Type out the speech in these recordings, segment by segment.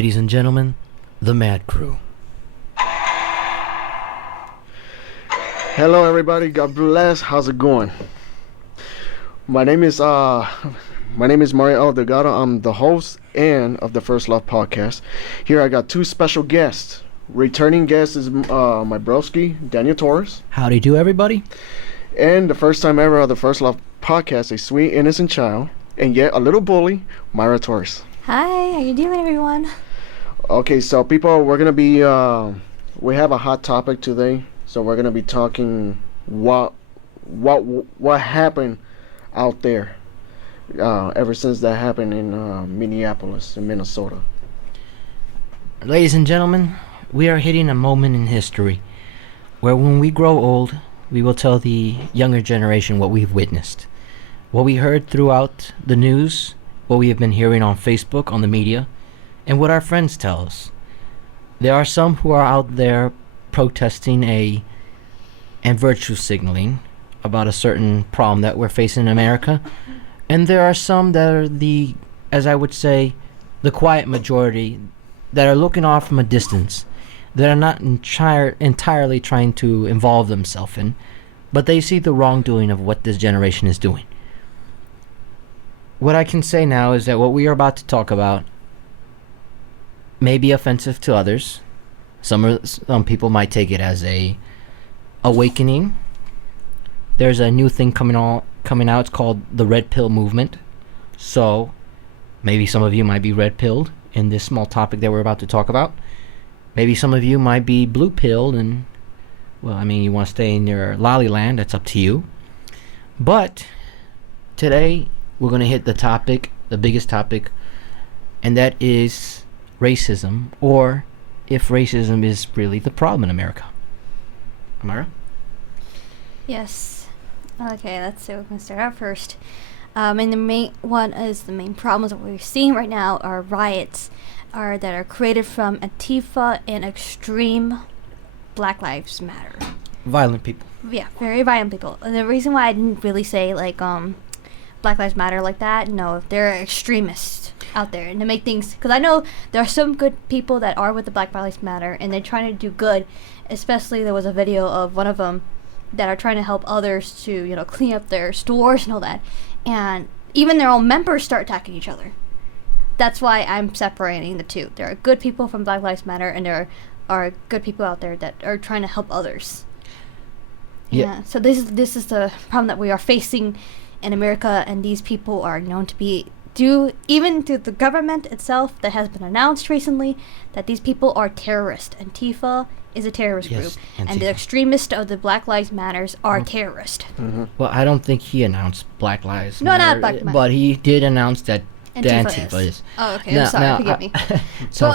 Ladies and gentlemen, the M.A.D crew. Hello everybody, God bless. How's it going? My name is Mario Delgado. I'm the host and of the First Love podcast. Here I got two special guests. Returning guest is my broski, Daniel Torres. Howdy do, everybody. And the first time ever of the First Love podcast, a sweet innocent child and yet a little bully, Mira Torres. Hi, how you doing, everyone? Okay, so people, we're gonna be we have a hot topic today. So we're gonna be talking what happened out there ever since that happened in Minneapolis, in Minnesota. Ladies and gentlemen, we are hitting a moment in history where when we grow old, we will tell the younger generation what we've witnessed, what we heard throughout the news, what we have been hearing on Facebook, on the media, and what our friends tell us. There are some who are out there protesting and virtue signaling about a certain problem that we're facing in America, and there are some that are the quiet majority that are looking off from a distance, that are not entirely trying to involve themselves in, but they see the wrongdoing of what this generation is doing. What I can say now is that what we are about to talk about may be offensive to others. Some people might take it as a awakening. There's a new thing coming out. It's called the red pill movement. So maybe some of you might be red pilled in this small topic that we're about to talk about. Maybe some of you might be blue pilled, and well, I mean, you want to stay in your lolly land. That's up to you. But today we're going to hit the biggest topic, and that is racism, or if racism is really the problem in America. Amara? Yes. Okay, let's see. We're going to start out first. And the main problems that we're seeing right now are riots that are created from Antifa and extreme Black Lives Matter. Violent people. Yeah, very violent people. And the reason why I didn't really say Black Lives Matter like that, no, they're extremists out there, and to make things, because I know there are some good people that are with the Black Lives Matter and they're trying to do good. Especially there was a video of one of them that are trying to help others to clean up their stores and all that, and even their own members start attacking each other. That's why I'm separating the two. There are good people from Black Lives Matter, and there are good people out there that are trying to help others. Yeah. So this is the problem that we are facing in America, and these people are known to be even to the government itself that has been announced recently that these people are terrorists. Antifa is a terrorist group, Antifa. And the extremists of the Black Lives Matters are terrorists. Mm-hmm. Well, I don't think he announced Black Lives Matter. No, not Black Lives Matter. But he did announce that Antifa is. Oh, okay. I'm sorry. Forgive me.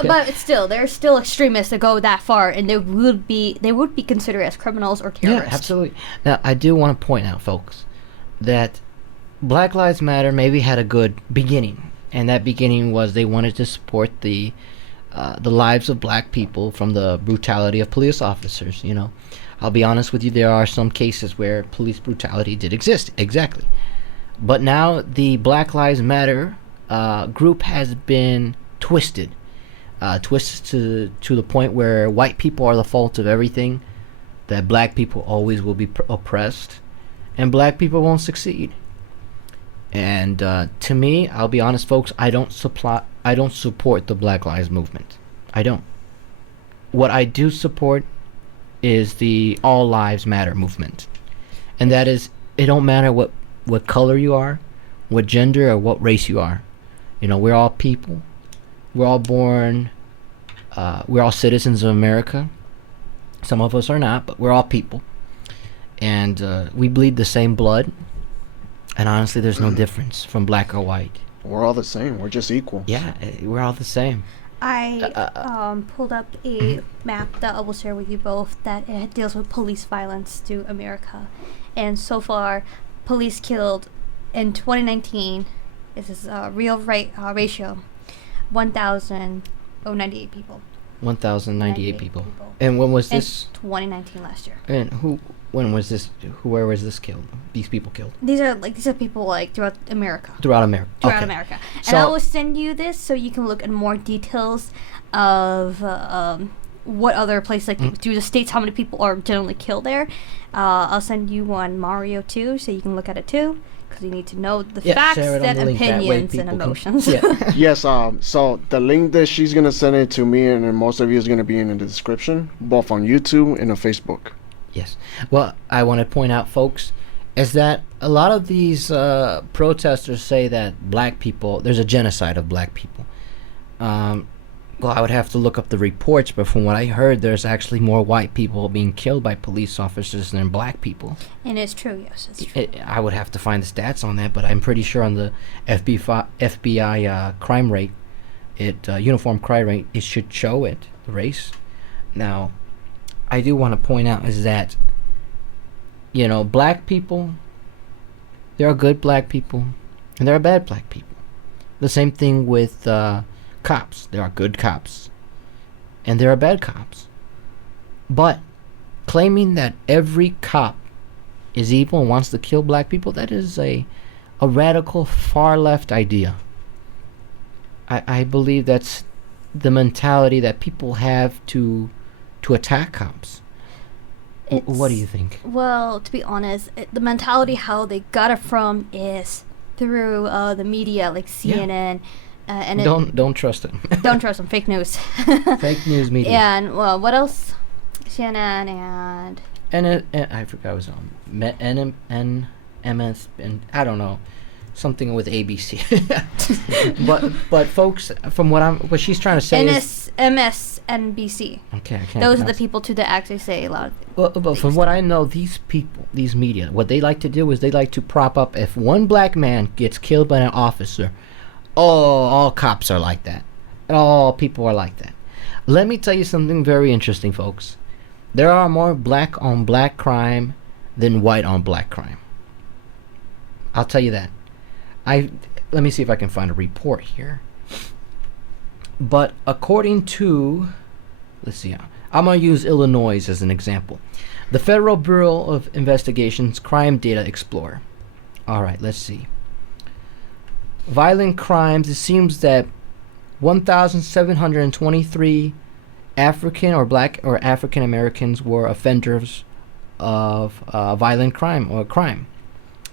But it's still, there's still extremists that go that far, and they would be considered as criminals or terrorists. Yeah, absolutely. Now, I do want to point out, folks, that Black Lives Matter maybe had a good beginning, and that beginning was they wanted to support the lives of black people from the brutality of police officers. I'll be honest with you, there are some cases where police brutality did exist, exactly. But now the Black Lives Matter group has been twisted to the point where white people are the fault of everything, that black people always will be oppressed, and black people won't succeed. And to me, I'll be honest, folks, I don't support the Black Lives movement. I don't. What I do support is the All Lives Matter movement, and that is, it don't matter what color you are, what gender or what race you are. We're all people. We're all born. We're all citizens of America. Some of us are not, but we're all people, and we bleed the same blood. And honestly, there's no difference from black or white. We're all the same. We're just equal. Yeah, we're all the same. I pulled up a map that I will share with you both that deals with police violence to America. And so far, police killed in 2019, this is a real ratio, 1,098 people. 1,098 people. And when was this? 2019 last year. And When was this? Where was this killed? These people killed These are people like throughout America. throughout America. Throughout Okay. America. And So- I will send you this so you can look at more details of what other places, like through the states, how many people are generally killed there. I'll send you one Mario too, so you can look at it too, because you need to know the facts share it on and the link. That way opinions and people can- emotions. Yeah. Yes. So the link that she's gonna send it to me, and then most of you is gonna be in the description, both on YouTube and on Facebook. Yes. Well, I want to point out, folks, is that a lot of these protesters say that black people, there's a genocide of black people. Well, I would have to look up the reports, but from what I heard, there's actually more white people being killed by police officers than black people. And it's true, yes, it's true. I would have to find the stats on that, but I'm pretty sure on the FBI crime rate, uniform crime rate, it should show it, the race. Now, I do want to point out is that, black people, there are good black people, and there are bad black people. The same thing with cops. There are good cops, and there are bad cops. But claiming that every cop is evil and wants to kill black people, that is a radical far left idea. I believe that's the mentality that people have to attack cops. What do you think? Well, to be honest, the mentality how they got it from is through the media, like CNN, and Don't trust it. don't trust them. Fake news. Fake news media. And well, what else? CNN and I forgot it was MS, and I don't know, something with ABC. but folks, from what she's trying to say is MSNBC. okay. I can't. Those are the pronounce- people too that actually say a lot. Well, but from what I know, these people, these media, what they like to do is they like to prop up if one black man gets killed by an officer. Oh, all cops are like that. All people are like that. Let me tell you something very interesting, folks. There are more black on black crime than white on black crime. I'll tell you that. Let me see if I can find a report here. But according to, let's see, I'm going to use Illinois as an example. The Federal Bureau of Investigation's Crime Data Explorer. All right, let's see. Violent crimes, it seems that 1,723 African or black or African Americans were offenders of violent crime or crime.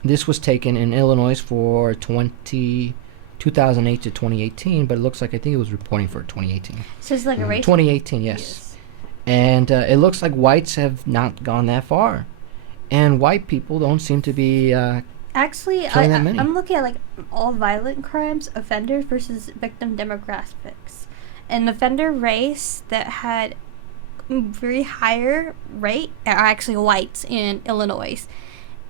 This was taken in Illinois for 2008 to 2018, but it looks like I think it was reporting for 2018. So it's like a race. 2018, yes. And it looks like whites have not gone that far, and white people don't seem to be. Actually, killing that many. I'm looking at like all violent crimes, offenders versus victim demographics. An offender race that had very higher rate are actually whites in Illinois.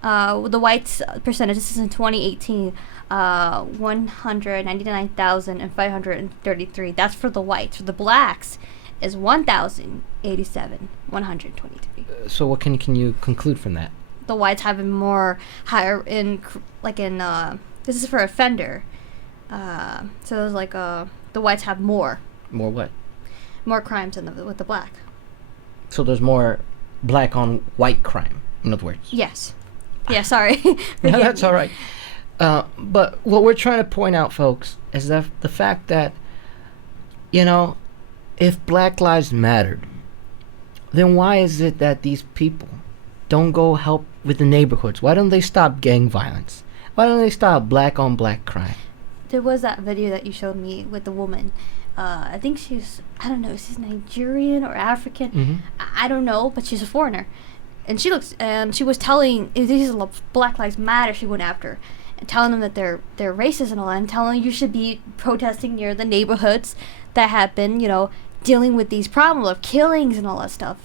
The whites percentage, this is in 2018, 199,533. That's for the whites. For the blacks, is 1,087, 123. So what can you conclude from that? The whites having more higher this is for offender. So there's like the whites have more More what? crimes than with the black. So there's more black on white crime, in other words. Yes. Yeah, sorry. No, Forgive that's me. all right. But what we're trying to point out, folks, is that the fact that, if Black Lives mattered, then why is it that these people don't go help with the neighborhoods? Why don't they stop gang violence? Why don't they stop black on black crime? There was that video that you showed me with the woman. I think I don't know if she's Nigerian or African. Mm-hmm. I don't know, but she's a foreigner. And she was telling, this is Black Lives Matter she went after. And telling them that they're racist and all that. And telling them you should be protesting near the neighborhoods that have been, dealing with these problems of killings and all that stuff.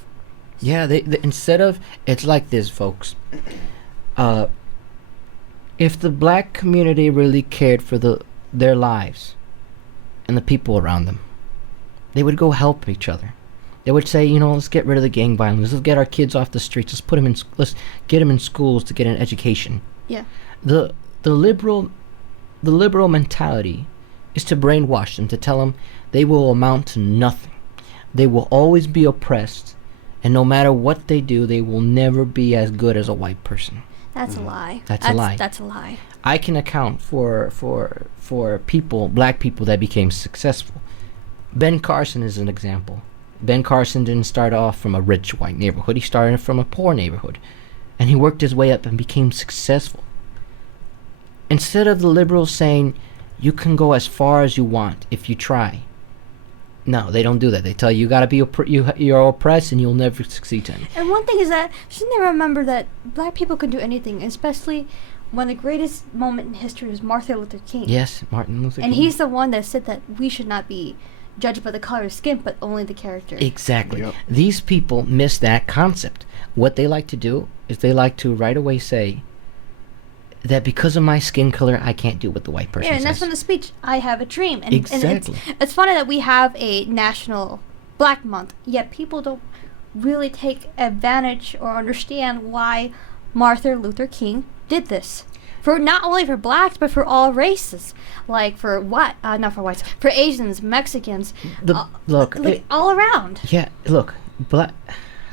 Yeah, they instead of, it's like this, folks. If the black community really cared for their lives and the people around them, they would go help each other. They would say, let's get rid of the gang violence. Let's get our kids off the streets. Let's get them in schools to get an education. Yeah. The liberal mentality is to brainwash them, to tell them they will amount to nothing. They will always be oppressed, And no matter what they do, they will never be as good as a white person. That's a lie. That's a lie. That's a lie. I can account for people, black people that became successful. Ben Carson is an example. Ben Carson didn't start off from a rich white neighborhood. He started from a poor neighborhood. And he worked his way up and became successful. Instead of the liberals saying, you can go as far as you want if you try. No, they don't do that. They tell you, you got to be you're oppressed and you'll never succeed in. And one thing is that, shouldn't they remember that black people can do anything, especially when the greatest moment in history was Martin Luther King. Yes, Martin Luther King. And he's the one that said that we should not be judged by the color of skin, but only the character. Exactly. Yep. These people miss that concept. What they like to do is they like to right away say that because of my skin color, I can't do what the white person Yeah, and that's says. from the speech, I have a dream. And, Exactly. And it's funny that we have a national Black Month, yet people don't really take advantage or understand why Martin Luther King did this. For not only for blacks, but for all races. Like for not for whites, for Asians, Mexicans, Look, all around. yeah, look, how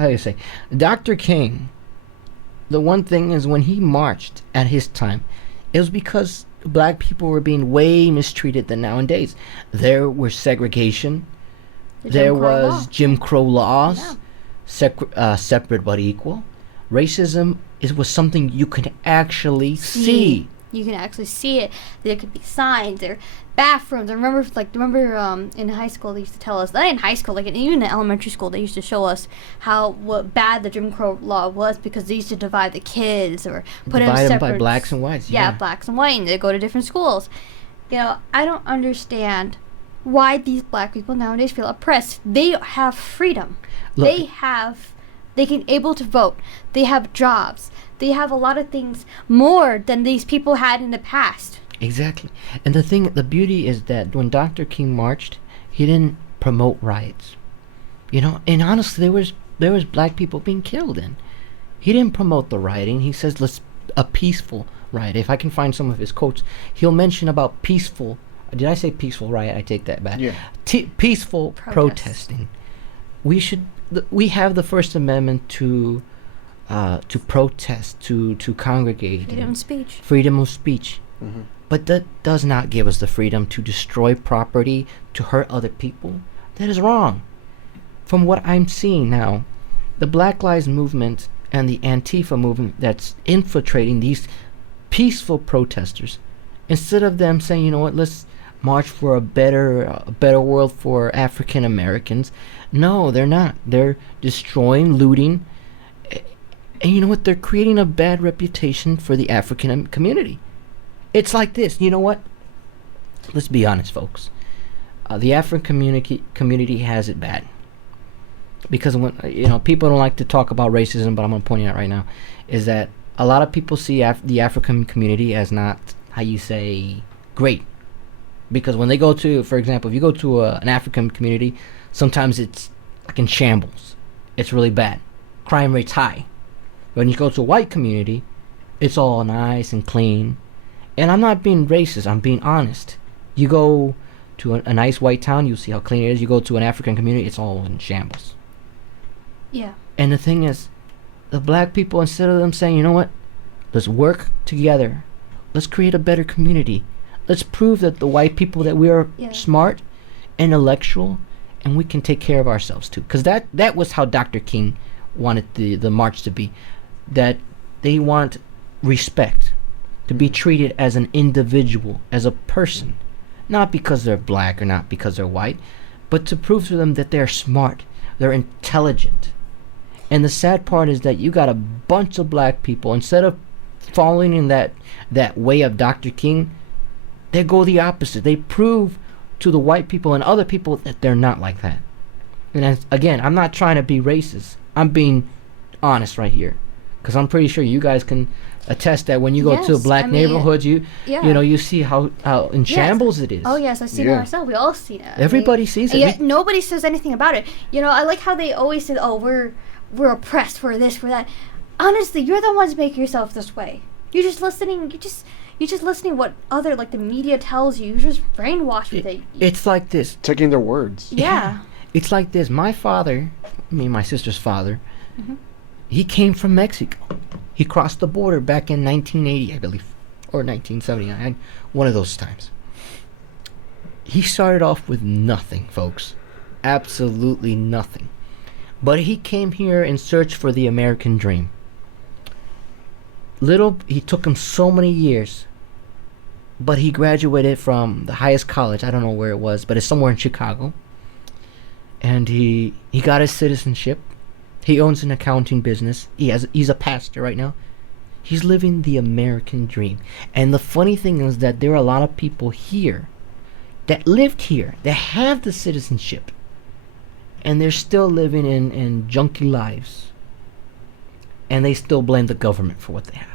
do you say? Dr. King, the one thing is when he marched at his time, it was because black people were being way mistreated than nowadays. There was segregation. There was Jim Crow laws, separate but equal. Racism was something you could actually see. You can actually see it. There could be signs or bathrooms. I remember, in high school they used to tell us. Not in high school, even in elementary school, they used to show us what bad the Jim Crow law was because they used to divide the kids or put them Divide them separate by blacks and whites. Yeah, blacks and white, and they go to different schools. I don't understand why these black people nowadays feel oppressed. They have freedom. Look, They can able to vote. They have jobs. They have a lot of things more than these people had in the past. Exactly. And the beauty is that when Dr. King marched, he didn't promote riots. And honestly, there was black people being killed in. He didn't promote the rioting. He says, a peaceful riot. If I can find some of his quotes, he'll mention about peaceful. Did I say peaceful riot? I take that back. Yeah. Peaceful protesting. We have the First Amendment to protest, to congregate. Freedom of speech. Mm-hmm. But that does not give us the freedom to destroy property, to hurt other people. That is wrong. From what I'm seeing now, the Black Lives Movement and the Antifa movement that's infiltrating these peaceful protesters, instead of them saying, let's march for a better world for African Americans. No, they're not. They're destroying, looting, and you know what? They're creating a bad reputation for the African community. It's like this. You know what? Let's be honest, folks. The African community has it bad. Because when people don't like to talk about racism, but I'm going to point it out right now, is that a lot of people see the African community as not, how you say, great. Because when they go to, for example, if you go to an African community, sometimes it's like in shambles. It's really bad. Crime rate's high. When you go to a white community, it's all nice and clean. And I'm not being racist, I'm being honest. You go to a nice white town, you see how clean it is. You go to an African community, it's all in shambles. Yeah. And the thing is, the black people, instead of them saying, you know what, let's work together. Let's create a better community. Let's prove that the white people, that we are smart, intellectual, and we can take care of ourselves too. Because that was how Dr. King wanted the march to be. That they want respect, to be treated as an individual, as a person. Not because they're black or not because they're white, but to prove to them that they're smart, they're intelligent. And the sad part is that you got a bunch of black people, instead of following in that way of Dr. King, they go the opposite. They prove to the white people and other people that they're not like that. And again, I'm not trying to be racist. I'm being honest right here. Because I'm pretty sure you guys can attest that when you go to black neighborhoods, you see how in shambles it is. Oh yes, I've seen it ourselves. We all see it. Everybody sees it. Yet nobody says anything about it. I like how they always say, "Oh, we're oppressed, we're this, we're that." Honestly, you're the ones making yourself this way. You're just listening. You're just listening what other the media tells you. You're just brainwashed with it. It's like this. Taking their words. Yeah. It's like this. My father, my sister's father, Mhm. he came from Mexico. He crossed the border back in 1980, I believe, or 1979, one of those times. He started off with nothing, folks. Absolutely nothing. But he came here in search for the American dream. He took him so many years, but he graduated from the highest college. I don't know where it was, but it's somewhere in Chicago. And he got his citizenship. He owns an accounting business. He's a pastor right now. He's living the American dream. And the funny thing is that there are a lot of people here that lived here, that have the citizenship, and they're still living in junky lives. And they still blame the government for what they have.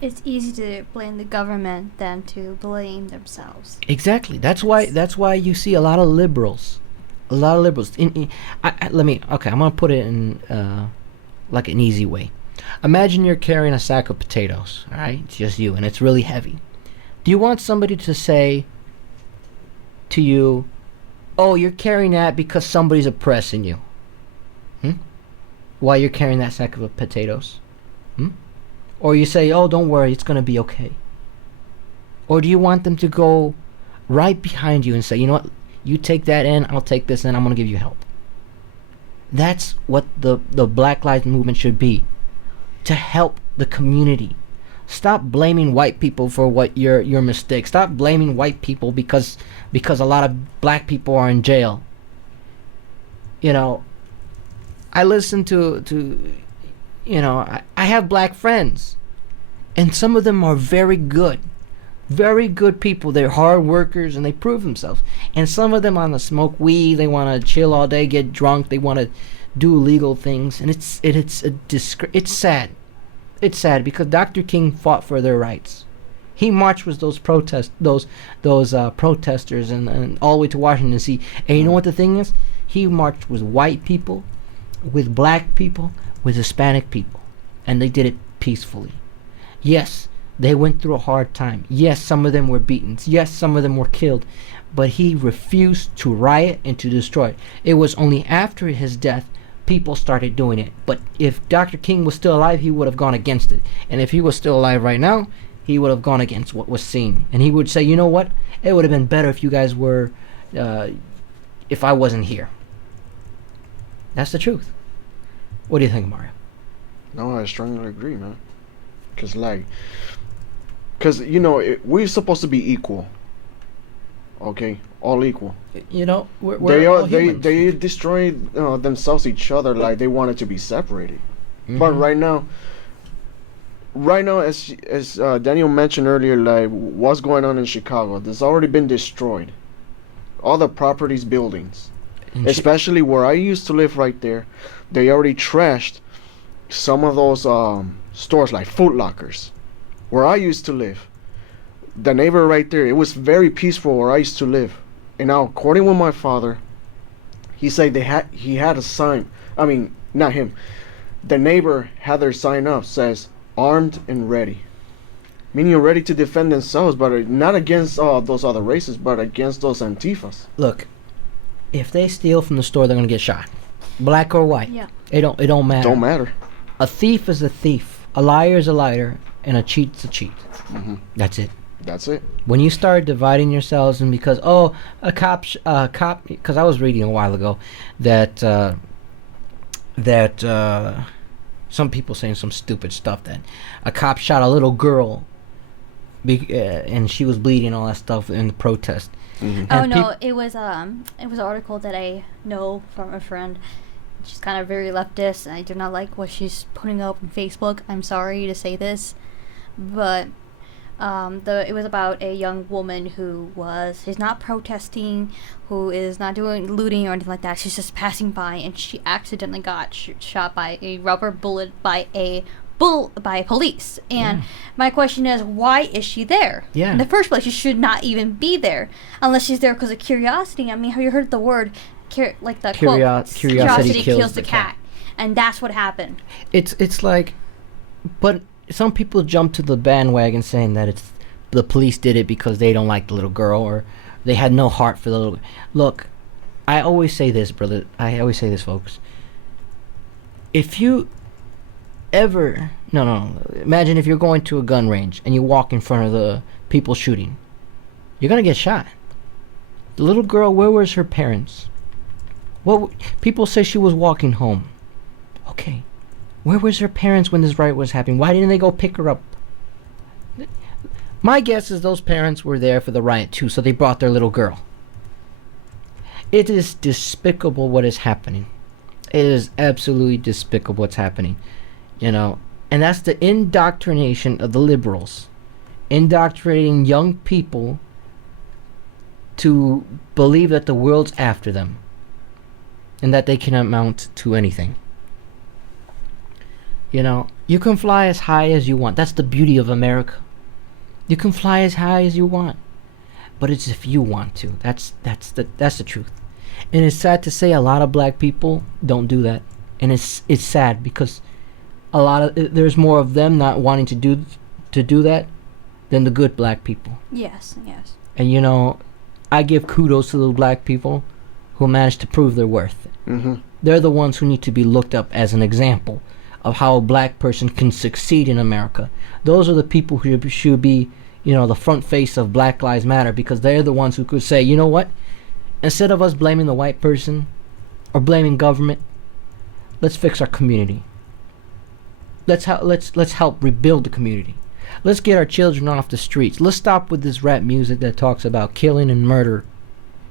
It's easy to blame the government than to blame themselves. Exactly. That's why you see a lot of liberals. I'm gonna put it in like an easy way. Imagine you're carrying a sack of potatoes, all right? It's just you, and it's really heavy. Do you want somebody to say to you, "Oh, you're carrying that because somebody's oppressing you"? While you're carrying that sack of potatoes? Or you say, "Oh, don't worry, it's gonna be okay"? Or do you want them to go right behind you and say, "You know what? You take that in, I'll take this in, I'm gonna give you help"? That's what the Black Lives Movement should be. To help the community. Stop blaming white people for what your mistakes. Stop blaming white people because a lot of black people are in jail. You know, I listen to I have black friends, and some of them are very good people. They're hard workers and they prove themselves. And some of them want to smoke weed, they want to chill all day, get drunk, they want to do illegal things, and it's sad. It's sad because Dr. King fought for their rights. He marched with those protesters and all the way to Washington D.C. And you know what the thing is? He marched with white people, with black people, with Hispanic people, and they did it peacefully. Yes, they went through a hard time. Yes, some of them were beaten. Yes, some of them were killed. But he refused to riot and to destroy it. It was only after his death people started doing it. But if Dr. King was still alive, he would have gone against it. And if he was still alive right now, he would have gone against what was seen. And he would say, "You know what? It would have been better if you guys were, if I wasn't here." That's the truth. What do you think, Mario? No, I strongly agree, man. Cause we're supposed to be equal. Okay, all equal. They destroy themselves, each other, like they wanted to be separated. Mm-hmm. But right now, as Daniel mentioned earlier, like what's going on in Chicago, there's already been destroyed. All the properties, buildings, especially where I used to live, right there, they already trashed some of those stores like Foot Lockers, where I used to live. The neighbor right there, it was very peaceful where I used to live. And now, according with my father, he said he had a sign. I mean, not him. The neighbor had their sign up, says "armed and ready," meaning ready to defend themselves, but not against those other races, but against those Antifas. Look, if they steal from the store, they're gonna get shot, black or white. Yeah. It don't matter. Don't matter. A thief is a thief. A liar is a liar, and a cheat's a cheat. Mm-hmm. That's it. That's it. When you start dividing yourselves, and because a cop, because I was reading a while ago that some people saying some stupid stuff that a cop shot a little girl, and she was bleeding and all that stuff in the protest. Mm-hmm. Oh no, it was an article that I know from a friend. She's kind of very leftist, and I do not like what she's putting up on Facebook. I'm sorry to say this, but it was about a young woman who is not protesting, who is not doing looting or anything like that. She's just passing by, and she accidentally got shot by a rubber bullet by police. And my question is, why is she there? Yeah. In the first place, she should not even be there unless she's there because of curiosity. I mean, have you heard the word? Like the quote, curiosity kills the cat. And that's what happened. It's like, but some people jump to the bandwagon saying that it's the police did it because they don't like the little girl, or they had no heart for the little. Look, I always say this, brother. I always say this, folks. If you ever no, imagine if you're going to a gun range and you walk in front of the people shooting, you're gonna get shot. The little girl, where was her parents? People say she was walking home. Okay, where was her parents when this riot was happening? Why didn't they go pick her up? My guess is those parents were there for the riot too, so they brought their little girl. It is despicable what is happening. It is absolutely despicable what's happening. And that's the indoctrination of the liberals. Indoctrinating young people to believe that the world's after them. And that they can amount to anything. You can fly as high as you want. That's the beauty of America. You can fly as high as you want. But it's if you want to. That's the truth. And it's sad to say a lot of black people don't do that. And it's sad because there's more of them not wanting to do that than the good black people. Yes. And I give kudos to the black people who managed to prove their worth. Mm-hmm. They're the ones who need to be looked up as an example of how a black person can succeed in America. Those are the people who should be, the front face of Black Lives Matter, because they're the ones who could say, you know what? Instead of us blaming the white person or blaming government, let's fix our community. Let's help rebuild the community. Let's get our children off the streets. Let's stop with this rap music that talks about killing and murder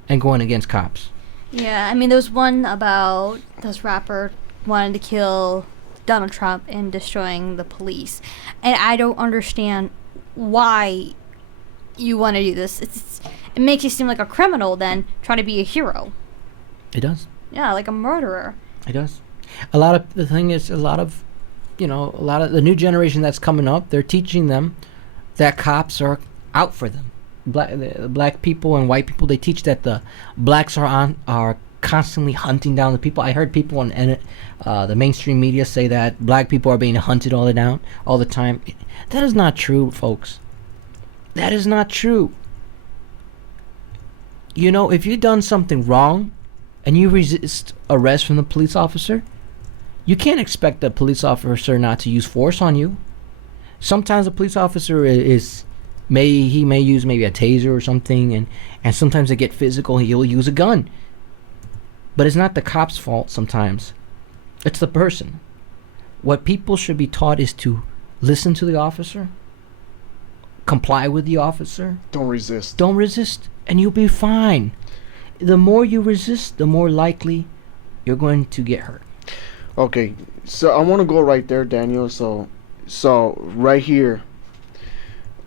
and going against cops. Yeah, I mean, there was one about this rapper wanting to kill Donald Trump and destroying the police. And I don't understand why you want to do this. It makes you seem like a criminal than trying to be a hero. It does. Yeah, like a murderer. It does. A lot of the new generation that's coming up, they're teaching them that cops are out for them. Black people and white people, they teach that the blacks are constantly hunting down the people. I heard people on the mainstream media say that black people are being hunted all the time. That is not true, folks. That is not true. If you've done something wrong and you resist arrest from the police officer, you can't expect the police officer not to use force on you. Sometimes the police officer may use maybe a taser or something, and sometimes they get physical. He'll use a gun. But it's not the cop's fault sometimes. It's the person. What people should be taught is to listen to the officer, comply with the officer. Don't resist. Don't resist, and you'll be fine. The more you resist, the more likely you're going to get hurt. Okay, so I want to go right there, Daniel. So right here,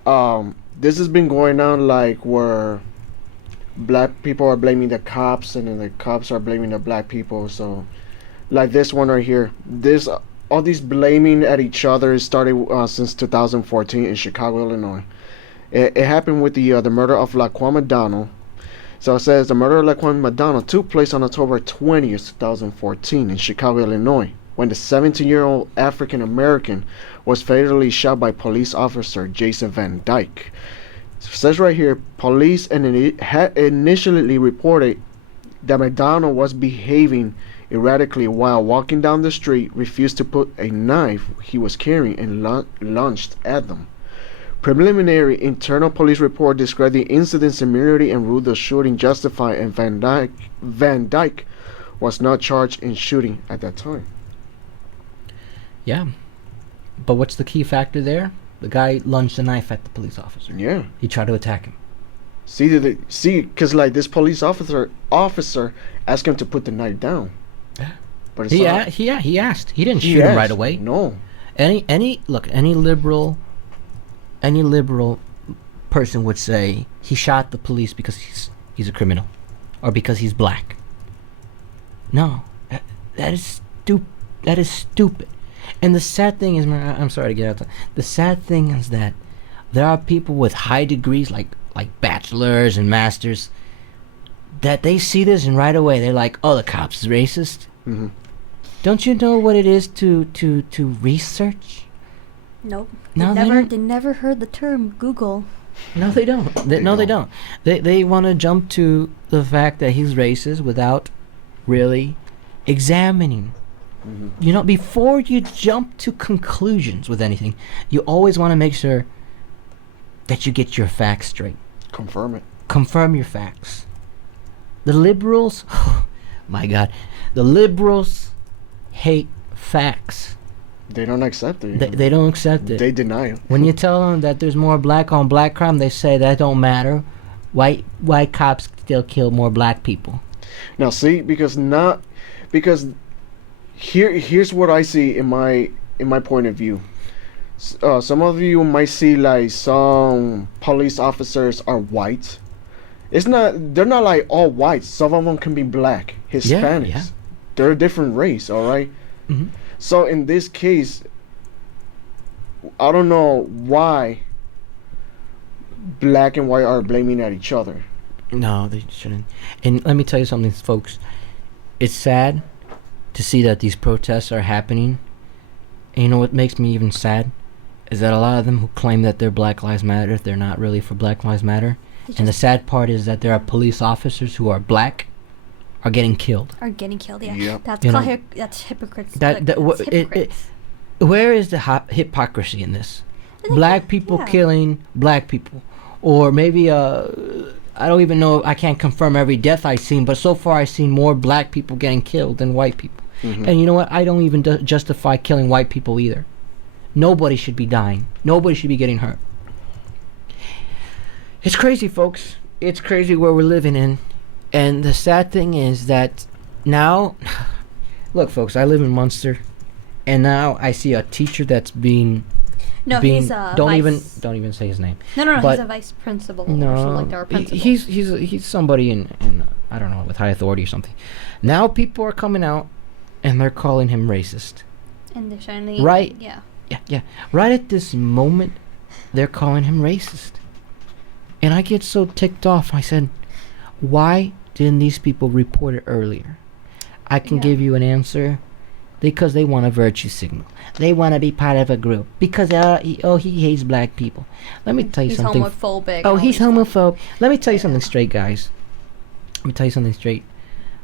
this has been going on like where black people are blaming the cops and then the cops are blaming the black people. So like this one right here, all these blaming at each other started since 2014 in Chicago, Illinois. It happened with the murder of Laquan McDonald. So it says the murder of Laquan McDonald took place on October 20th, 2014 in Chicago, Illinois, when the 17-year-old African American was fatally shot by police officer Jason Van Dyke. So it says right here, police had initially reported that McDonald was behaving erratically while walking down the street, refused to put a knife he was carrying and launched at them. Preliminary internal police report described the incident's severity and ruled the shooting justified, and Van Dyke was not charged in shooting at that time. Yeah. But what's the key factor there? The guy lunged a knife at the police officer. Yeah. He tried to attack him. See, because like this police officer asked him to put the knife down. Yeah. But he asked. He didn't shoot him right away. No. Any liberal person would say he shot the police because he's a criminal or because he's black. No, that is stupid. And the sad thing is, man, I'm sorry to get out. The sad thing is that there are people with high degrees, like bachelors and masters, that they see this and right away they're like, "Oh, the cops is racist." Mm-hmm. Don't you know what it is to research? Nope. No, they never heard the term Google. No, they don't. No, they don't. They want to jump to the fact that he's racist without really examining. You know, before you jump to conclusions with anything, you always want to make sure that you get your facts straight. Confirm it. Confirm your facts. The liberals, oh my God, the liberals hate facts. They don't accept it. They don't accept it. They deny it. When you tell them that there's more black on black crime, they say that don't matter. White cops still kill more black people. Now see, because here's what I see in my point of view. Some of you might see like some police officers are white. They're not like all white. Some of them can be black, Hispanics. Yeah. They're a different race, all right? Mm-hmm. So in this case, I don't know why black and white are blaming at each other. No, they shouldn't. And let me tell you something, folks. It's sad to see that these protests are happening. And you know what makes me even sad? Is that a lot of them who claim that they're Black Lives Matter, they're not really for Black Lives Matter. And the sad part is that there are police officers who are black are getting killed. Yeah. Yep. That's You called know, that's hypocrites. That's hypocrites. Where is the hypocrisy in this? Black people yeah. killing black people. Or maybe, I don't even know, I can't confirm every death I've seen, but so far I've seen more black people getting killed than white people. Mm-hmm. And you know what? I don't even justify killing white people either. Nobody should be dying. Nobody should be getting hurt. It's crazy, folks. It's crazy where we're living in. And the sad thing is that now, look, folks, I live in Munster, and now I see a teacher that's being he's a don't vice. even say his name. No, But he's a vice principal or No, something like that, or principal. he's somebody in I don't know, with high authority or something. Now people are coming out and they're calling him racist. And they're shining. Right. Yeah. Yeah. Right at this moment, they're calling him racist. And I get so ticked off. I said, why didn't these people report it earlier? I can give you an answer. Because they want a virtue signal. They want to be part of a group. Because he hates black people. Let me tell you something. He's homophobic. Oh, he's homophobe. Let me tell you something straight, guys. Let me tell you something straight.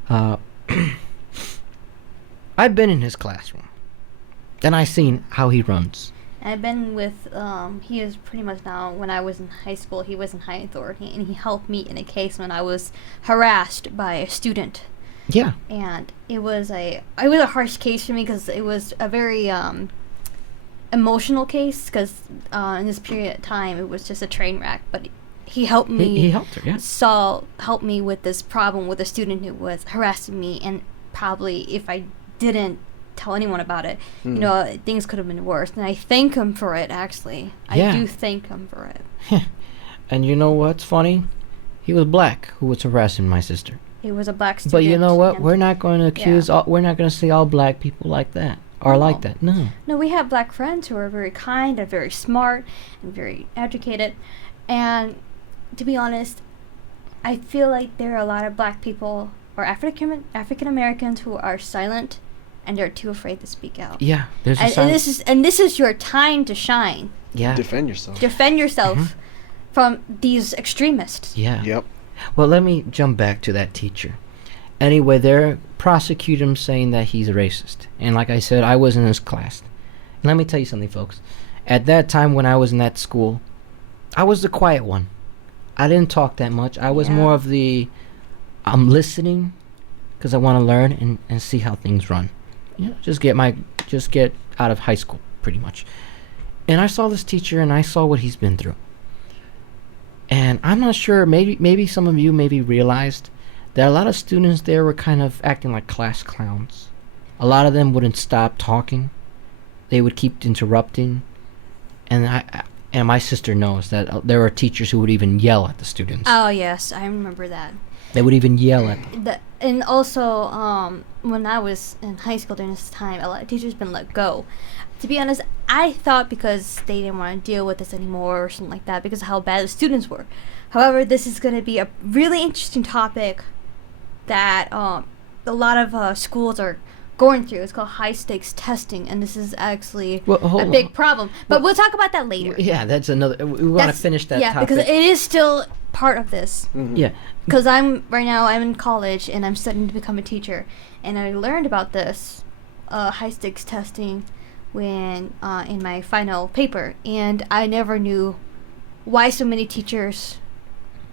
I've been in his classroom. And I've seen how he runs. I've been with, he is pretty much now, when I was in high school, he was in high authority, and he helped me in a case when I was harassed by a student. Yeah. And it was a harsh case for me because it was a very emotional case because in this period of time it was just a train wreck. But he helped me. He helped her, yeah. Helped me with this problem with a student who was harassing me, and probably if I didn't tell anyone about it, you know, things could have been worse. And I thank him for it. Actually, yeah. I do thank him for it. And you know what's funny? He was black who was harassing my sister. He was a black student. But you know what? We're not going to accuse. We're not going to say all black people like that or like that. No. No, we have black friends who are very kind and very smart and very educated. And to be honest, I feel like there are a lot of black people or African Americans who are silent and they're too afraid to speak out. Yeah, there's and this is your time to shine. Yeah. Defend yourself. Defend yourself from these extremists. Yeah. Yep. Well, let me jump back to that teacher. Anyway, they're prosecuting him saying that he's a racist. And like I said, I was in his class. And let me tell you something, folks. At that time when I was in that school, I was the quiet one. I didn't talk that much. I was more of the, I'm listening because I want to learn and see how things run. You know, just get out of high school, pretty much. And I saw this teacher and I saw what he's been through. And I'm not sure, maybe some of you maybe realized that a lot of students there were kind of acting like class clowns. A lot of them wouldn't stop talking. They would keep interrupting. And and my sister knows that there were teachers who would even yell at the students. Oh, yes, I remember that. They would even yell at them. And also, when I was in high school during this time, a lot of teachers been let go. To be honest, I thought because they didn't want to deal with this anymore or something like that because of how bad the students were. However, this is going to be a really interesting topic that a lot of schools are going through. It's called high stakes testing, and this is actually Well, a big problem. But we'll talk about that later. Yeah, that's another. We want to finish that topic. Because it is still part of this. Mm-hmm. Yeah. Because I'm in college and I'm studying to become a teacher, and I learned about this high stakes testing when in my final paper, and I never knew why so many teachers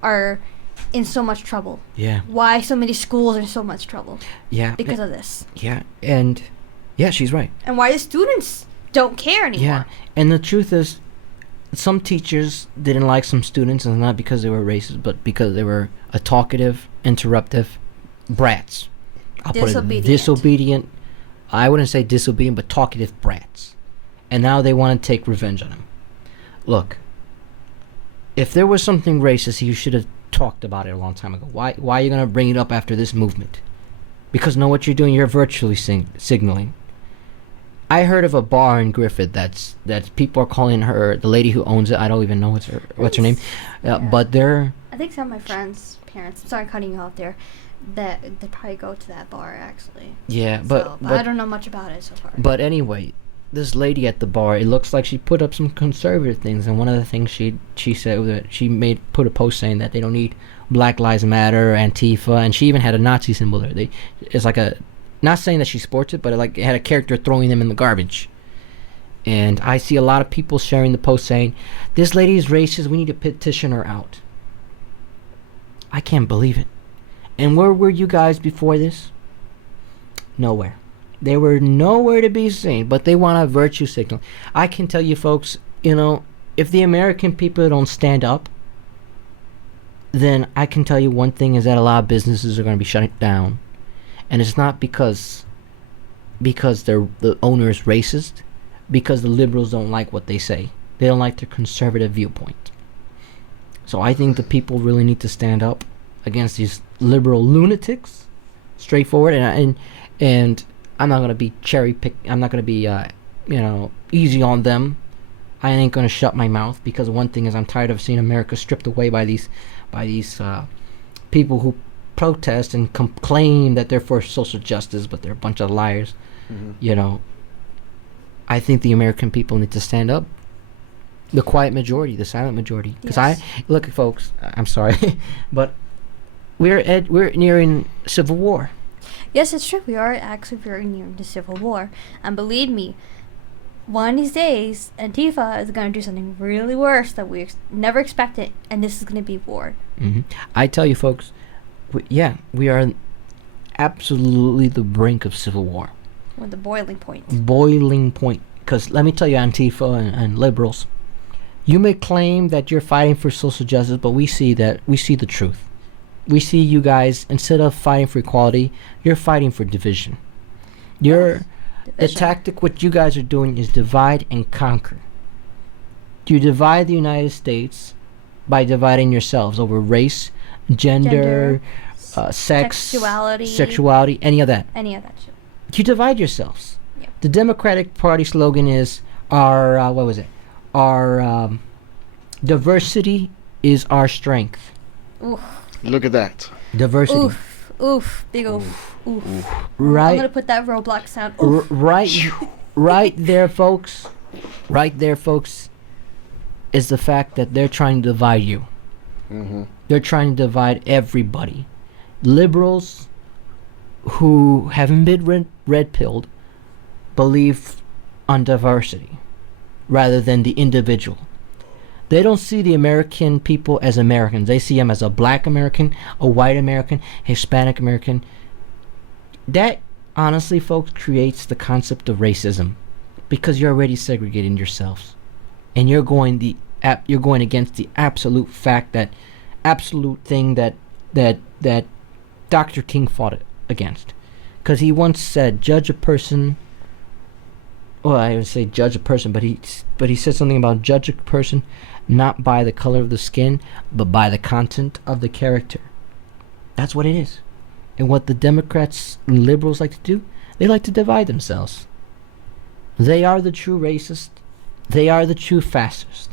are in so much trouble. Yeah. Why so many schools are in so much trouble. Yeah. Because of this. Yeah, and yeah, she's right. And why the students don't care anymore. Yeah, and the truth is, some teachers didn't like some students, and not because they were racist, but because they were a talkative, interruptive brats. I'll put it disobedient. I wouldn't say disobedient, but talkative brats. And now they want to take revenge on him. Look, if there was something racist, you should have talked about it a long time ago. Why are you going to bring it up after this movement? Because know what you're doing? You're virtually signaling. I heard of a bar in Griffith that people are calling her, the lady who owns it, I don't even know what's her name, but they're... I think some of my friends' parents, I'm sorry cutting you off there, that they probably go to that bar actually. Yeah, but I don't know much about it so far. But anyway, this lady at the bar, it looks like she put up some conservative things, and one of the things she said that she put a post saying that they don't need Black Lives Matter, Antifa, and she even had a Nazi symbol there. It's like a, not saying that she sports it, but it had a character throwing them in the garbage. And I see a lot of people sharing the post saying, this lady is racist, we need to petition her out. I can't believe it. And where were you guys before this? Nowhere. They were nowhere to be seen, but they want a virtue signal. I can tell you folks, if the American people don't stand up, then I can tell you one thing is that a lot of businesses are going to be shut down. And it's not because the owner is racist, because the liberals don't like what they say. They don't like their conservative viewpoint. So I think the people really need to stand up against these liberal lunatics, straightforward. And I'm not gonna be cherry pick. I'm not gonna be easy on them. I ain't gonna shut my mouth, because one thing is I'm tired of seeing America stripped away by these people who protest and claim that they're for social justice, but they're a bunch of liars. Mm-hmm. I think the American people need to stand up. The quiet majority, the silent majority. Because yes. Look, folks, I'm sorry, but we're nearing civil war. Yes, it's true. We are actually very near the civil war, and believe me, one of these days, Antifa is going to do something really worse that we never expected, and this is going to be war. Mm-hmm. I tell you, folks, we are absolutely the brink of civil war. We're the boiling point. Boiling point. Because let me tell you, Antifa and liberals, you may claim that you're fighting for social justice, but we see the truth. We see you guys, instead of fighting for equality, you're fighting for division. The tactic what you guys are doing is divide and conquer. You divide the United States by dividing yourselves over race, gender, sex, sexuality, any of that shit. You divide yourselves. Yeah. The Democratic Party slogan is our diversity is our strength. Oof. Look at that. Diversity. Oof. Big oof. Oof. Right. I'm gonna put that Roblox sound. Oof. Right there, folks. Right there, folks, is the fact that they're trying to divide you. Mm-hmm. They're trying to divide everybody. Liberals who haven't been red-pilled believe on diversity rather than the individual. They don't see the American people as Americans. They see them as a black American, a white American, Hispanic American. That, honestly, folks, creates the concept of racism, because you're already segregating yourselves, and you're going against the absolute thing that Dr. King fought against, because he once said, "Judge a person." Well, I would say judge a person, but he said something about judge a person not by the color of the skin, but by the content of the character. That's what it is. And what the Democrats and liberals like to do, they like to divide themselves. They are the true racist. They are the true fascist.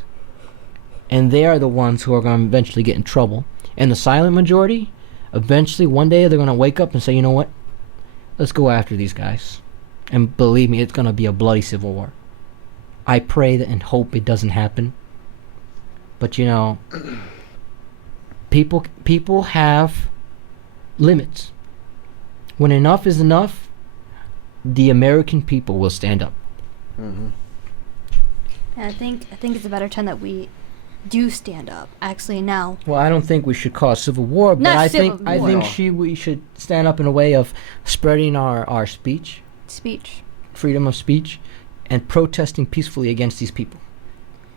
And they are the ones who are going to eventually get in trouble. And the silent majority, eventually one day they're going to wake up and say, you know what? let's go after these guys. And believe me, it's going to be a bloody civil war. I pray that and hope it doesn't happen. But you know, people have limits. When enough is enough, the American people will stand up. Mm-hmm. And I think it's a better time that we do stand up. Actually, now. Well, I don't think we should cause civil war, but Not I civil think war. we should stand up in a way of spreading our speech, freedom of speech, and protesting peacefully against these people.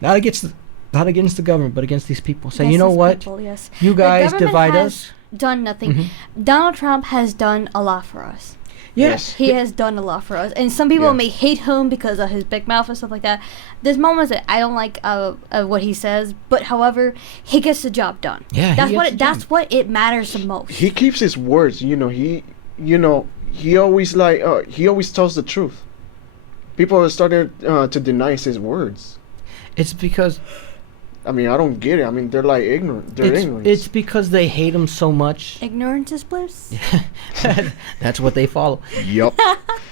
Not against the government, but against these people. Say, you know what? People, yes. You guys divide us. Done nothing. Mm-hmm. Donald Trump has done a lot for us. Yes. He has done a lot for us. And some people may hate him because of his big mouth and stuff like that. There's moments that I don't like what he says, but however, he gets the job done. Yeah, that's what it matters the most. He keeps his words. He always he always tells the truth. People are starting to deny his words. It's because I mean, I don't get it. I mean, they're like ignorant. They're ignorant. It's because they hate him so much. Ignorance is bliss. That's what they follow. Yup.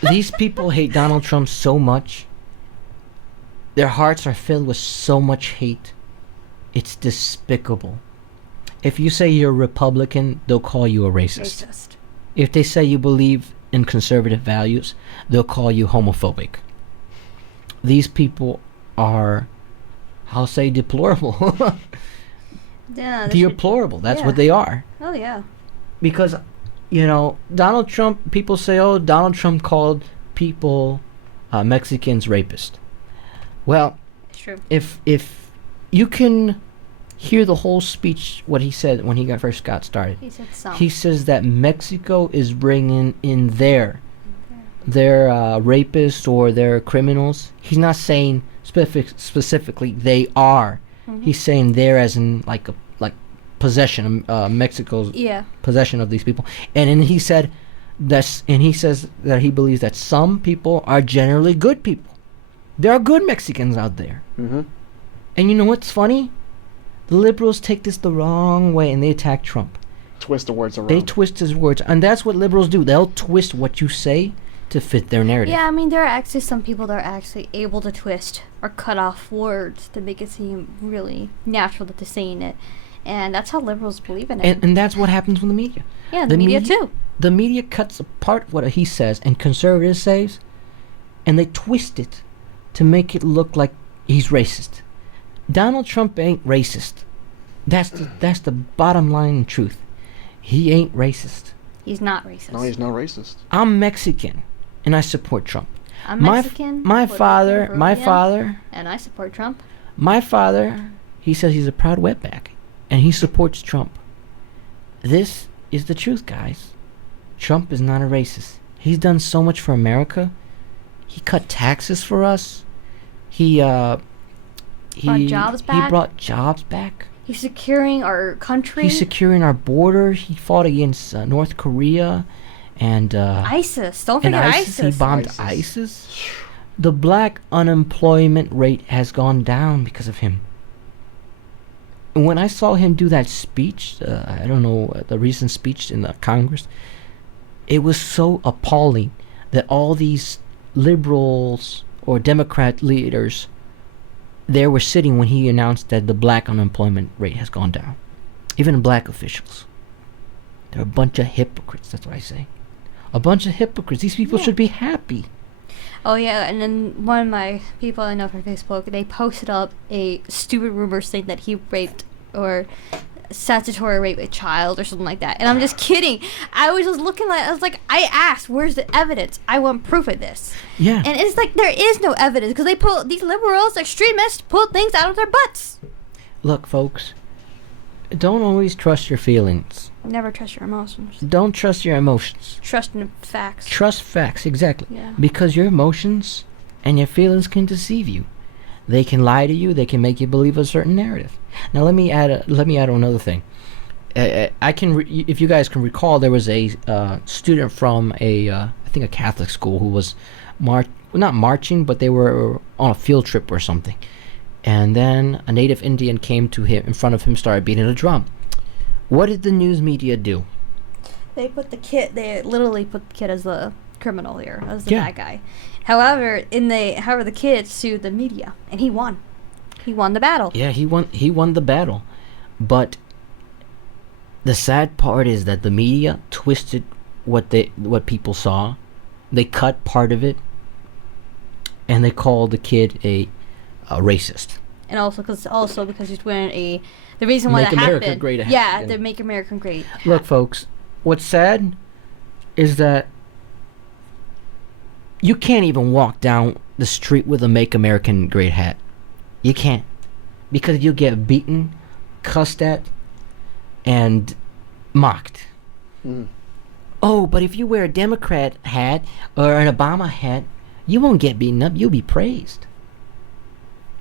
These people hate Donald Trump so much. Their hearts are filled with so much hate. It's despicable. If you say you're a Republican, they'll call you a racist. If they say you believe in conservative values, they'll call you homophobic. These people are, I'll say, deplorable. Yeah, deplorable. That's what they are. Oh, yeah. Because, you know, Donald Trump, people say, oh, Donald Trump called people, Mexicans, rapists. Well, it's true. If you can hear the whole speech, what he said when he first got started. He said some. He says that Mexico is bringing in their rapists or their criminals. He's not saying specifically they are. Mm-hmm. He's saying they're as in like possession, Mexico's possession of these people. And then he said he says that he believes that some people are generally good people. There are good Mexicans out there. Mm-hmm. And you know what's funny? The liberals take this the wrong way and they attack Trump. Twist the words around. They twist his words. And that's what liberals do. They'll twist what you say to fit their narrative. Yeah, I mean, there are actually some people that are actually able to twist or cut off words to make it seem really natural that they're saying it. And that's how liberals believe in it. And that's what happens with the media. Yeah, the media too. The media cuts apart what he says and conservatives says, and they twist it to make it look like he's racist. Donald Trump ain't racist. That's the bottom line truth. He ain't racist. He's not racist. No, he's not racist. I'm Mexican, and I support Trump. I'm Mexican. My father, and I support Trump. My father, he says he's a proud wetback, and he supports Trump. This is the truth, guys. Trump is not a racist. He's done so much for America. He cut taxes for us. He brought jobs back. He brought jobs back. He's securing our country. He's securing our border. He fought against North Korea and ISIS. Don't forget ISIS. He bombed ISIS. The black unemployment rate has gone down because of him. And when I saw him do that speech, I don't know, the recent speech in the Congress, it was so appalling that all these liberals or Democrat leaders there were sitting when he announced that the black unemployment rate has gone down. Even black officials. They're a bunch of hypocrites, that's what I say. A bunch of hypocrites. These people should be happy. Oh, yeah, and then one of my people I know from Facebook, they posted up a stupid rumor saying that he raped or statutory rape a child or something like that. And I'm just kidding. I was just looking like, I was like, I asked, where's the evidence? I want proof of this. Yeah. And it's like, there is no evidence because they pull, these liberals, extremists, pull things out of their butts. Look, folks, don't always trust your feelings. Never trust your emotions. Don't trust your emotions. Trust in facts. Trust facts, exactly. Yeah. Because your emotions and your feelings can deceive you. They can lie to you. They can make you believe a certain narrative. Now, let me add another thing. If you guys can recall, there was a student from I think a Catholic school who was not marching, but they were on a field trip or something. And then a native Indian came to him in front of him, started beating a drum. What did the news media do? they put the kid. They literally put the kid as the criminal here, as the Yeah. bad guy. However, the kid sued the media, and he won. He won the battle. Yeah, he won the battle. But the sad part is that the media twisted what people saw. They cut part of it, and they called the kid a racist. And also because he's wearing the reason why Make that America happened. Great Yeah, hat. the Make America Great. Look, folks, what's sad is that you can't even walk down the street with a Make America Great hat. You can't. Because you'll get beaten, cussed at, and mocked. Mm. Oh, but if you wear a Democrat hat or an Obama hat, you won't get beaten up. You'll be praised.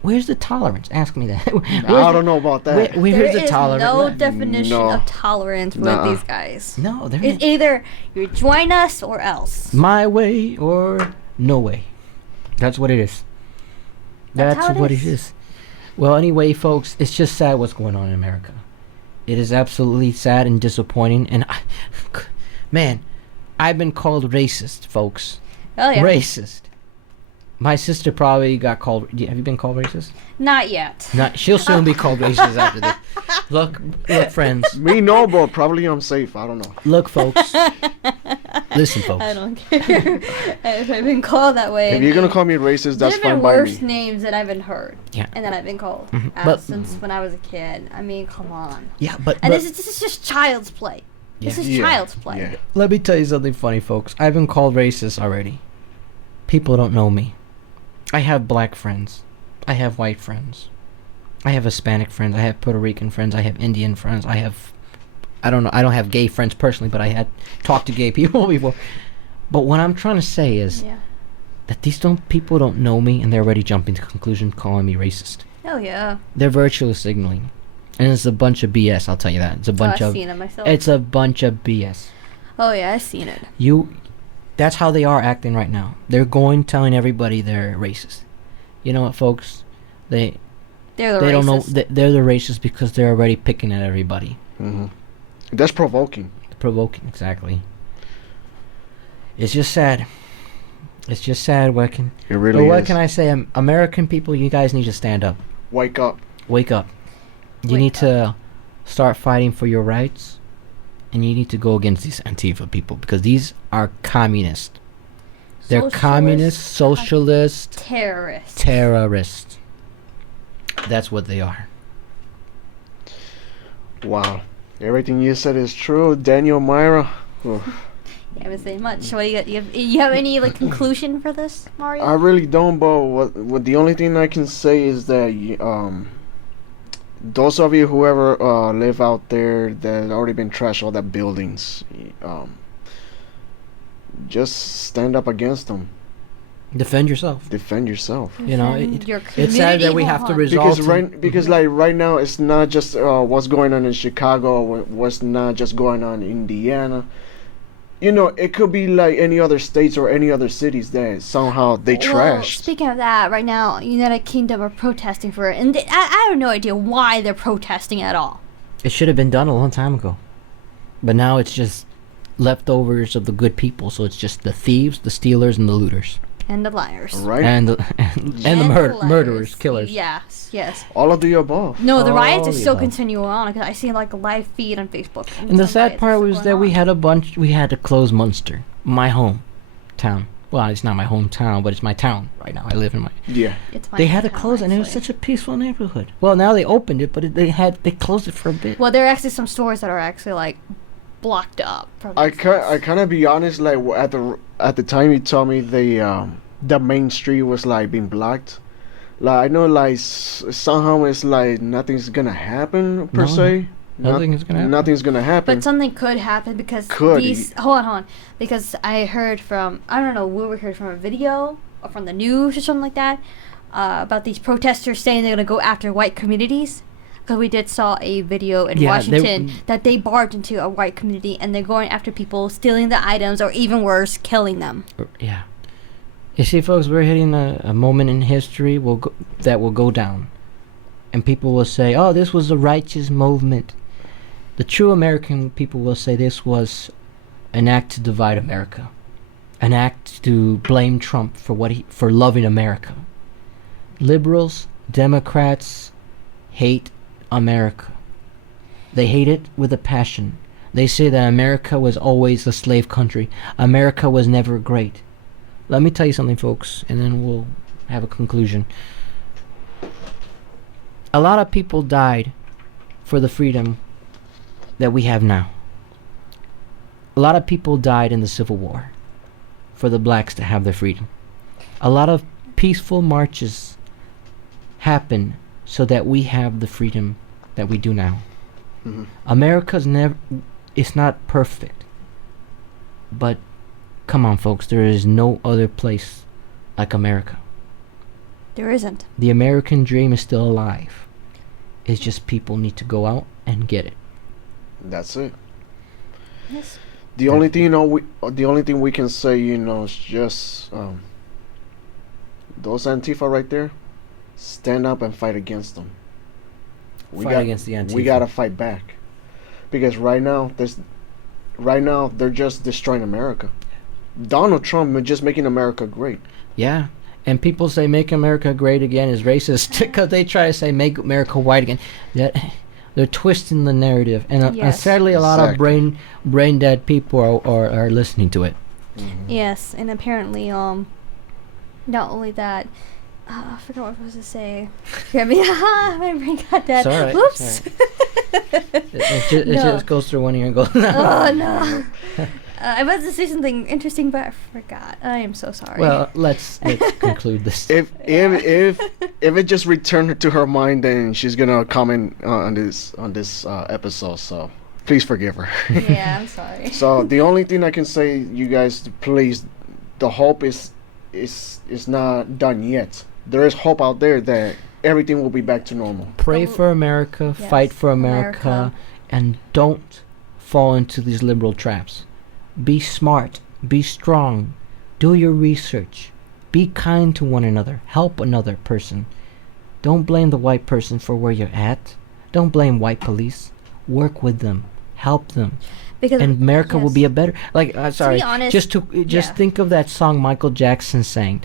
Where's the tolerance? Ask me that. I don't know about that. Where's There the is tolerance? no definition No. of tolerance with Nuh-uh. these guys. No, there It's isn't. either you join us or else. My way or no way. That's what it is. That's That's how it what is. it is. Well, anyway, folks, it's just sad what's going on in America. It is absolutely sad and disappointing. And, man, I've been called racist, folks. Oh yeah. Racist. My sister probably got called. Have you been called racist? Not yet. Not. She'll soon be called racist after this. Look, friends. Me, no, but probably I'm safe. I don't know. Look, folks. Listen, folks. I don't care if I've been called that way. If you're gonna call me racist, that's There's fine been by worse me. names that I've been heard. Yeah. And that I've been called But- since when I was a kid. I mean, come on. Yeah, but, And but this is just child's play. This Yeah. is Yeah, child's play. yeah. let me tell you something funny, folks. I've been called racist already. People don't know me. I have black friends. I have white friends. I have Hispanic friends. I have Puerto Rican friends. I have Indian friends. I don't know. I don't have gay friends personally, but I had talked to gay people before. But what I'm trying to say is Yeah. that people don't know me, and they're already jumping to conclusions calling me racist. Oh yeah. They're virtually signaling, and it's a bunch of BS. I'll tell you that. It's a bunch I've of. seen it myself. It's a bunch of BS. Oh yeah, I've seen it. That's how they are acting right now. They're going telling everybody they're racist. You know what, folks? They're They're the they don't know racists. they're the racists because they're already picking at everybody. Hmm. That's provoking. Provoking, exactly. It's just sad. It's just sad. It But really what is. can I say? American people, you guys need to stand up. Wake up. Wake up. You Wake need up. to start fighting for your rights, and you need to go against these Antifa people because these are communists. They're Socialist, communists, socialists, terrorists. terrorists. That's what they are. Wow. Everything you said is true, Daniel, Myra. Oof. You haven't said much. What do you got? You have any conclusion for this, Mario? I really don't, but what the only thing I can say is that those of you whoever live out there that already been trashed all that buildings, just stand up against them. Defend yourself. Defend yourself. You know, Defend your it's sad that community. we Hold have to on. resolve. Because right now it's not just what's going on in Chicago, what's not just going on in Indiana. You know, it could be like any other states or any other cities that somehow they Well, trashed. speaking of that, right now, United Kingdom are protesting for it, and I have no idea why they're protesting at all. It should have been done a long time ago, but now it's just leftovers of the good people. So it's just the thieves, the stealers, and the looters, And the liars. Right? and the liars. murderers, killers. Yes. All of the above. No, the riots All are the still above. continuing on. 'Cause I see like a live feed on Facebook. And the some sad riots are part still was going that we on. had to close Munster, my hometown. Well, it's not my hometown, but it's my town right now. I live in my. Yeah. It's my They had to hometown, close it, and it was actually. such a peaceful neighborhood. Well, now they opened it, but they closed it for a bit. Well, there are actually some stores that are actually like blocked up. From I these can things. kind of be honest. Like at the time you told me the main street was like being blocked. Like I know like somehow it's like nothing's gonna happen per No, se. nothing is gonna happen. Nothing's gonna happen. But something could happen because Could. these. Hold on. Because I heard from, I don't know where we heard from, a video or from the news or something like that, about these protesters saying they're gonna go after white communities. Because we did saw a video in Yeah, they- Washington that they barged into a white community and they're going after people, stealing the items, or even worse, killing them. Yeah. You see, folks, we're hitting a moment in history that will go down. And people will say, oh, this was a righteous movement. The true American people will say this was an act to divide America, an act to blame Trump for loving America. Liberals, Democrats hate America. They hate it with a passion. They say that America was always a slave country. America was never great. Let me tell you something, folks, and then we'll have a conclusion. A lot of people died for the freedom that we have now. A lot of people died in the Civil War for the blacks to have their freedom. A lot of peaceful marches happened so that we have the freedom that we do now. Mm-hmm. America's never, it's not perfect, but come on, folks, there is no other place like America. There isn't. The American dream is still alive. It's just people need to go out and get it. That's it. Yes. The only thing we can say, is just those Antifa right there. Stand up and fight against them. Fight against the Antifa. We gotta fight back, because right now they're just destroying America. Donald Trump is just making America great. Yeah, and people say "Make America Great Again" is racist because they try to say "Make America White Again." They're twisting the narrative, and Yes. sadly, a lot of brain dead people are listening to it. Mm-hmm. Yes, and apparently, not only that, I forgot what I was supposed to say. Hear me? My brain got dead. It's all right, Whoops. It No. just goes through one ear and goes. Oh no! I was to say something interesting, but I forgot. I am so sorry. Well, let's conclude this. If it just returned to her mind, then she's gonna comment on this episode. So please forgive her. Yeah, I'm sorry. So the only thing I can say, you guys, please, the hope is not done yet. There is hope out there that everything will be back to normal. Pray for America, Yes, fight for America, America. and don't fall into these liberal traps. Be smart, be strong, do your research, be kind to one another, help another person. Don't blame the white person for where you're at. Don't blame white police. Work with them, help them, Because and America will yes. be a better. Sorry, be honest, just yeah. think of that song Michael Jackson sang,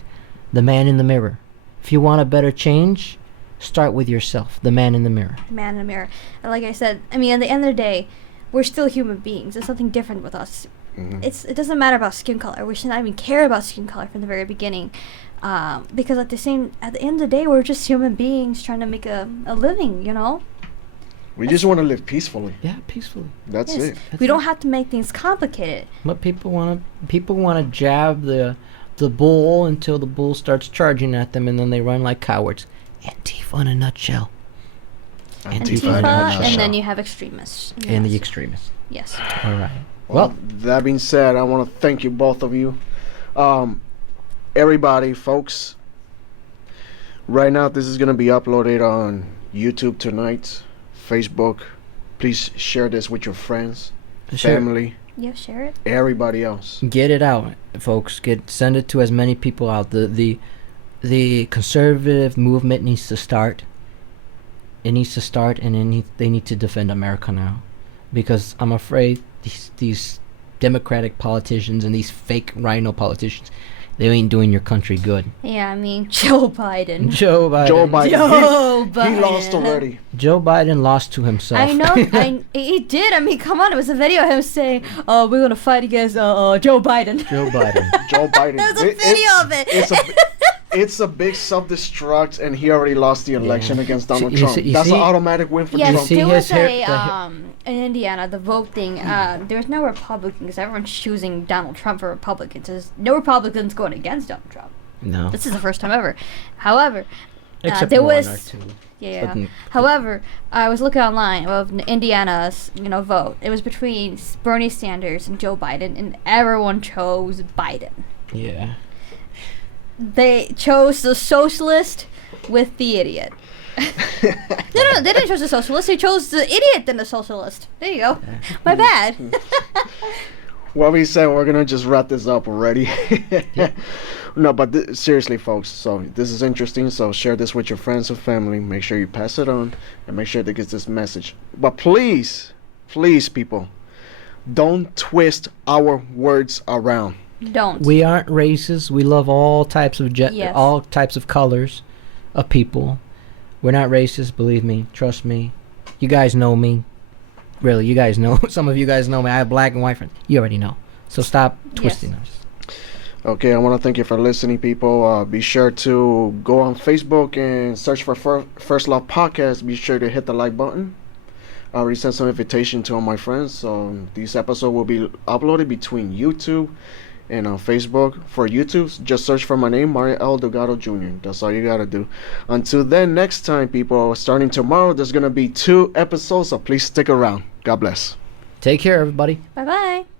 "The Man in the Mirror." If you want a better change, start with yourself, the man in the mirror. Man in the mirror. And like I said, I mean, at the end of the day, we're still human beings. There's something different with us. Mhm. It doesn't matter about skin color. We should not even care about skin color from the very beginning, because at the end of the day, we're just human beings trying to make a living. We just want to live peacefully. Yeah, peacefully. That's Yes. it. That's We don't it. have to make things complicated. But people want to jab the bull until the bull starts charging at them, and then they run like cowards. Antifa in a nutshell. Antifa, in a nutshell. and then you have extremists. And the Yes. extremists. Yes. All right. Well, that being said, I want to thank you, both of you. Everybody, folks, right now this is going to be uploaded on YouTube tonight, Facebook. Please share this with your friends, family, Yeah, share it. everybody else. Get it out, folks. Send it to as many people out. The conservative movement needs to start. It needs to start, and they need to defend America now, because I'm afraid these Democratic politicians and these fake rhino politicians, they ain't doing your country good. Yeah, I mean, Joe Biden. Joe Biden. Joe Biden. Joe He Biden. lost already. Joe Biden lost to himself. I know. He did. I mean, come on. It was a video of him saying, "Oh, we're gonna fight against Joe Biden." Joe Biden. Joe Biden. There's a video of it. It's a big self-destruct, and he already lost the election against Donald You Trump. see- you That's see- an automatic win for Yes, Trump. see there his was hair- in Indiana, the vote thing. There's no Republicans. Everyone's choosing Donald Trump for Republicans. There's no Republicans going against Donald Trump. No. This is the first time ever. However, Except there one was or two. yeah. But However, I was looking online of Indiana's vote. It was between Bernie Sanders and Joe Biden, and everyone chose Biden. yeah. They chose the socialist with the idiot. No, they didn't choose the socialist. They chose the idiot than the socialist. There you go. My bad. What we said, we're gonna just wrap this up already. No, but seriously, folks. So this is interesting. So share this with your friends and family. Make sure you pass it on, and make sure they get this message. But please, people, Don't twist our words around. Don't. We aren't racist. We love all types of Yes. all types of colors of people. We're not racist, believe me. Trust me. You guys know me. Really, you guys know. Some of you guys know me. I have black and white friends. You already know. So stop twisting us. Okay, I want to thank you for listening, people. Be sure to go on Facebook and search for First Love Podcast. Be sure to hit the like button. I already sent some invitation to all my friends. So this episode will be uploaded between YouTube and on Facebook. For YouTube, just search for my name, Mario L. Delgado Jr. That's all you got to do. Until then, next time, people, starting tomorrow, there's going to be 2 episodes, so please stick around. God bless. Take care, everybody. Bye bye.